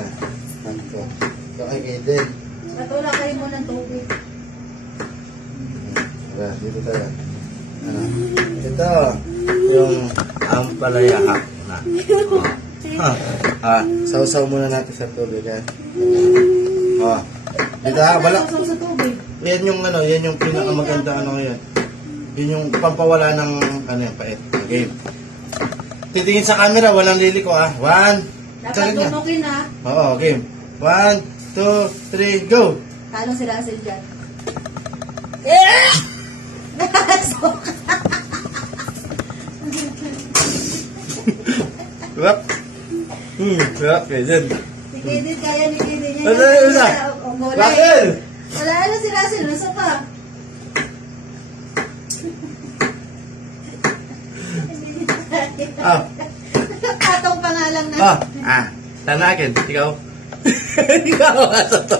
Ito. Ito kay Eden. Patula kayo mo ng tubig. Dito tayo. Ito. Yung ampalaya hap na. Sausaw muna natin sa tubig. Dito bala. Sausaw sa tubig. Yan yung ano, yan yung pinakamaganda ano ngayon. Yun yung pampawala ng ano yung pait. Game. Titingin sa camera, walang liliko 1. Dapat tunukin Oo, game. 1, 2, 3, go! Talong sila sa dyan. Wap. Wap, kayo dyan. Si Kedit, kaya ni Kedit niya. Wala. Bakit? Wala sila sinusa pa. Katong pangalang na. Tanakin, ikaw. Ikaw sa to.